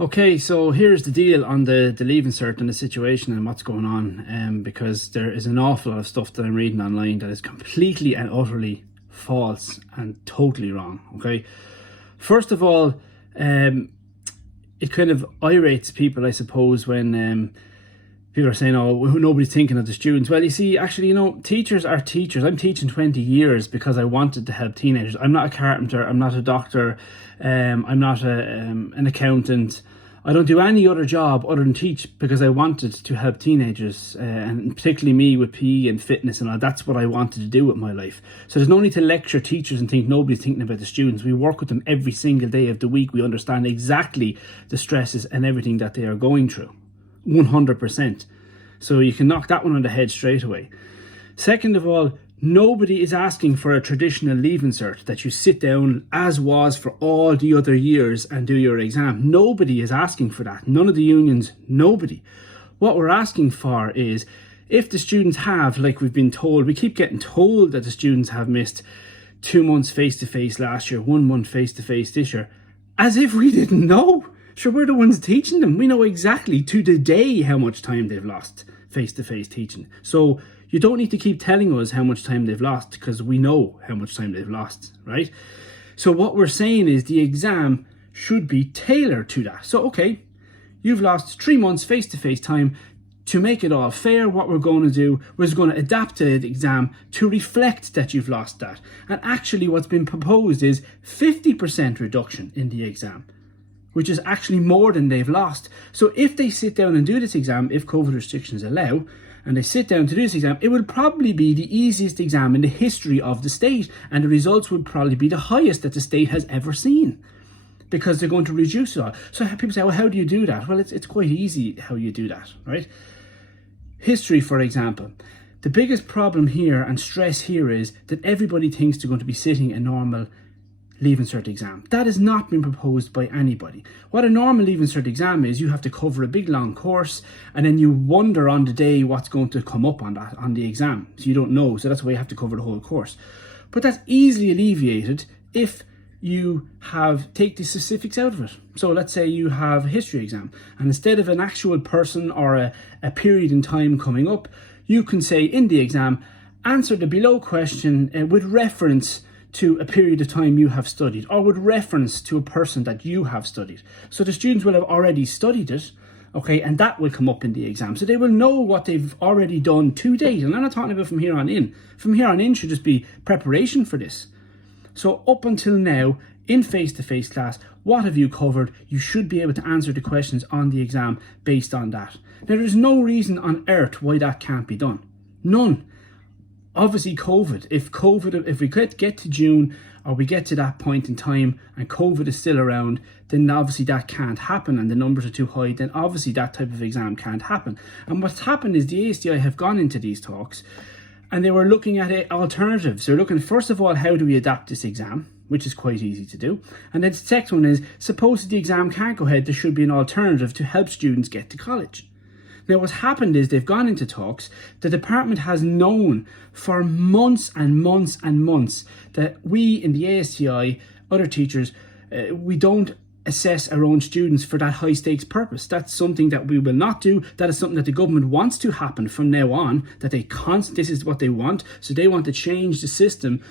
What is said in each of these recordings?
Okay, so here's the deal on the Leaving Cert and the situation and what's going on, because there is an awful lot of stuff that I'm reading online that is completely and utterly false and totally wrong. Okay, first of all, it kind of irates people, I suppose, when people are saying, oh, nobody's thinking of the students. Well, you see, actually, teachers are teachers. I'm teaching 20 years because I wanted to help teenagers. I'm not a carpenter. I'm not a doctor. I'm not an accountant. I don't do any other job other than teach because I wanted to help teenagers, and particularly me with PE and fitness and all. That's what I wanted to do with my life. So there's no need to lecture teachers and think nobody's thinking about the students. We work with them every single day of the week. We understand exactly the stresses and everything that they are going through. 100%. So you can knock that one on the head straight away. Second of all, nobody is asking for a traditional Leaving Cert that you sit down as was for all the other years and do your exam. Nobody is asking for that. None of the unions, nobody. What we're asking for is if the students have, like we've been told, we keep getting told that the students have missed 2 months face-to-face last year, 1 month face-to-face this year, as if we didn't know. Sure, we're the ones teaching them. We know exactly to the day how much time they've lost face-to-face teaching. So you don't need to keep telling us how much time they've lost because we know how much time they've lost, right? So what we're saying is the exam should be tailored to that. So, okay, you've lost 3 months face-to-face time. To make it all fair, what we're going to do is going to adapt the exam to reflect that you've lost that. And actually what's been proposed is 50% reduction in the exam, which is actually more than they've lost. So if they sit down and do this exam, if COVID restrictions allow, and they sit down to do this exam, it will probably be the easiest exam in the history of the state, and the results would probably be the highest that the state has ever seen, because they're going to reduce it all. So people say, well, how do you do that? Well, it's quite easy how you do that, right? History, for example. The biggest problem here and stress here is that everybody thinks they're going to be sitting a normal Leaving Cert exam. That has not been proposed by anybody. What a normal Leaving Cert exam is, you have to cover a big long course and then you wonder on the day what's going to come up on the exam. So you don't know, so that's why you have to cover the whole course. But that's easily alleviated if you take the specifics out of it. So let's say you have a history exam, and instead of an actual person or a period in time coming up, you can say in the exam, answer the below question with reference to a period of time you have studied, or with reference to a person that you have studied. So the students will have already studied it, okay, and that will come up in the exam. So they will know what they've already done to date. And I'm not talking about from here on in. From here on in should just be preparation for this. So up until now, in face-to-face class, what have you covered? You should be able to answer the questions on the exam based on that. Now, there's no reason on earth why that can't be done. None. Obviously COVID, if we could get to June or we get to that point in time and COVID is still around, then obviously that can't happen and the numbers are too high, then obviously that type of exam can't happen. And what's happened is the ASDI have gone into these talks and they were looking at alternatives. They're looking, first of all, how do we adapt this exam, which is quite easy to do. And then the second one is, suppose the exam can't go ahead, there should be an alternative to help students get to college. Now, what's happened is they've gone into talks. The department has known for months and months and months that we in the ASTI, other teachers, we don't assess our own students for that high stakes purpose. That's something that we will not do. That is something that the government wants to happen from now on, that this is what they want. So they want to change the system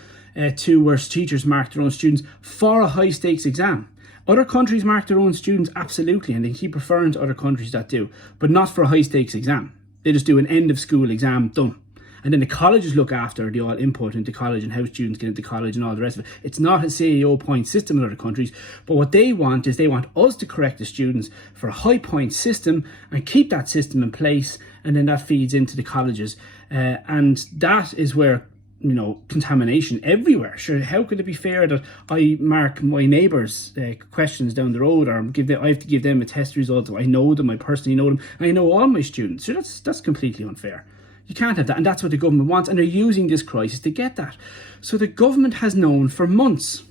to where teachers mark their own students for a high stakes exam. Other countries mark their own students, absolutely, and they keep referring to other countries that do, but not for a high stakes exam. They just do an end of school exam, done. And then the colleges look after the all input into college and how students get into college and all the rest of it. It's not a CAO point system in other countries, but what they want is they want us to correct the students for a high point system and keep that system in place, and then that feeds into the colleges. And that is where contamination everywhere. Sure, how could it be fair that I mark my neighbours' questions down the road, or I have to give them a test result? So I know them, I personally know them, and I know all my students. So that's completely unfair. You can't have that, and that's what the government wants, and they're using this crisis to get that. So the government has known for months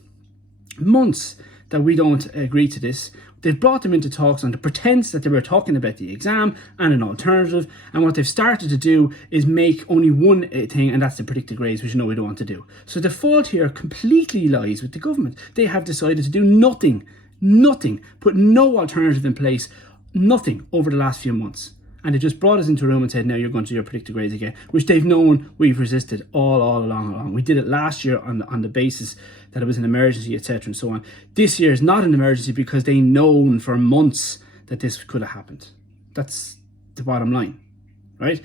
that we don't agree to this. They've brought them into talks on the pretense that they were talking about the exam and an alternative, and what they've started to do is make only one thing, and that's the predicted grades, which we don't want to do. So the fault here completely lies with the government. They have decided to do nothing Nothing. Put no alternative in place. Nothing over the last few months. And they just brought us into a room and said, now you're going to do your predicted grades again, which they've known we've resisted all along. We did it last year on the basis that it was an emergency, etc. and so on. This year is not an emergency because they known for months that this could have happened. That's the bottom line, right?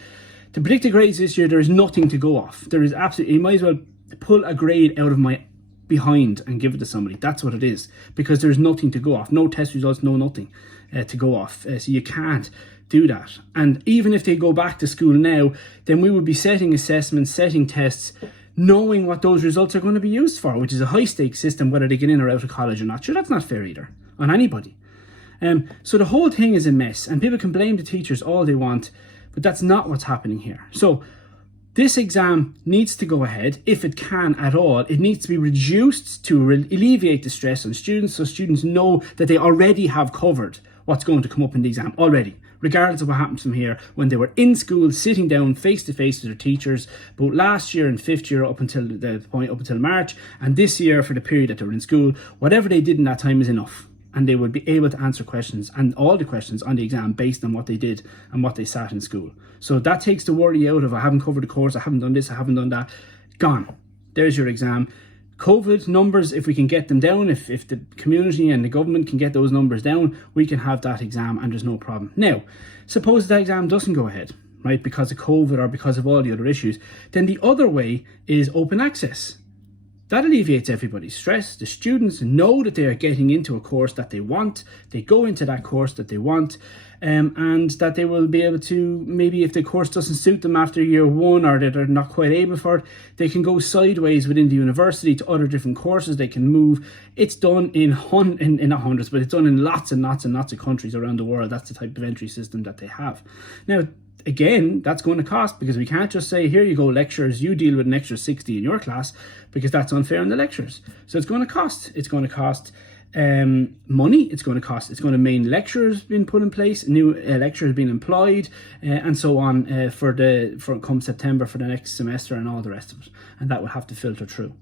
The predicted grades this year, there is nothing to go off. There is absolutely, you might as well pull a grade out of my behind and give it to somebody. That's what it is, because there's nothing to go off. No test results, no nothing to go off. So you can't do that. And even if they go back to school now, then we would be setting assessments, setting tests, knowing what those results are going to be used for, which is a high stakes system, whether they get in or out of college or not. Sure, that's not fair either on anybody. So the whole thing is a mess, and people can blame the teachers all they want, but that's not what's happening here. So this exam needs to go ahead, if it can at all. It needs to be reduced to alleviate the stress on students, so students know that they already have covered what's going to come up in the exam already, regardless of what happens from here, when they were in school, sitting down face to face with their teachers, both last year and fifth year up until March, and this year for the period that they were in school. Whatever they did in that time is enough, and they would be able to answer questions, and all the questions on the exam, based on what they did and what they sat in school. So that takes the worry out of, I haven't covered the course, I haven't done this, I haven't done that. Gone. There's your exam. COVID numbers, if we can get them down, if the community and the government can get those numbers down, we can have that exam and there's no problem. Now, suppose that exam doesn't go ahead, right, because of COVID or because of all the other issues, then the other way is open access. That alleviates everybody's stress. The students know that they are getting into a course that they want. They go into that course that they want, and that they will be able to, maybe if the course doesn't suit them after year one, or that they're not quite able for it, they can go sideways within the university to other different courses. They can move. It's done in not hundreds, but it's done in lots and lots and lots of countries around the world. That's the type of entry system that they have. Now, again, that's going to cost, because we can't just say, here you go, lecturers, you deal with an extra 60 in your class, because that's unfair on the lecturers. So it's going to cost. It's going to cost money. It's going to mean lecturers being put in place, new lecturers being employed, and so on for come September for the next semester and all the rest of it. And that will have to filter through.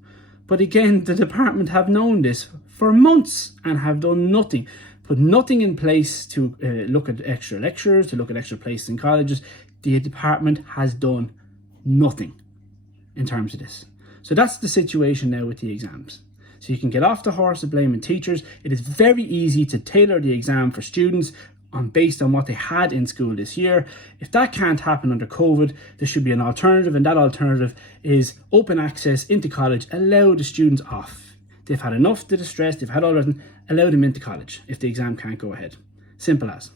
But again, the department have known this for months and have done nothing. Put nothing in place to look at extra lecturers, to look at extra places in colleges. The department has done nothing in terms of this. So that's the situation now with the exams. So you can get off the horse of blaming teachers. It is very easy to tailor the exam for students based on what they had in school this year. If that can't happen under COVID, there should be an alternative, and that alternative is open access into college. Allow the students off. They've had enough of the stress, they've had all of them, allow them into college if the exam can't go ahead. Simple as.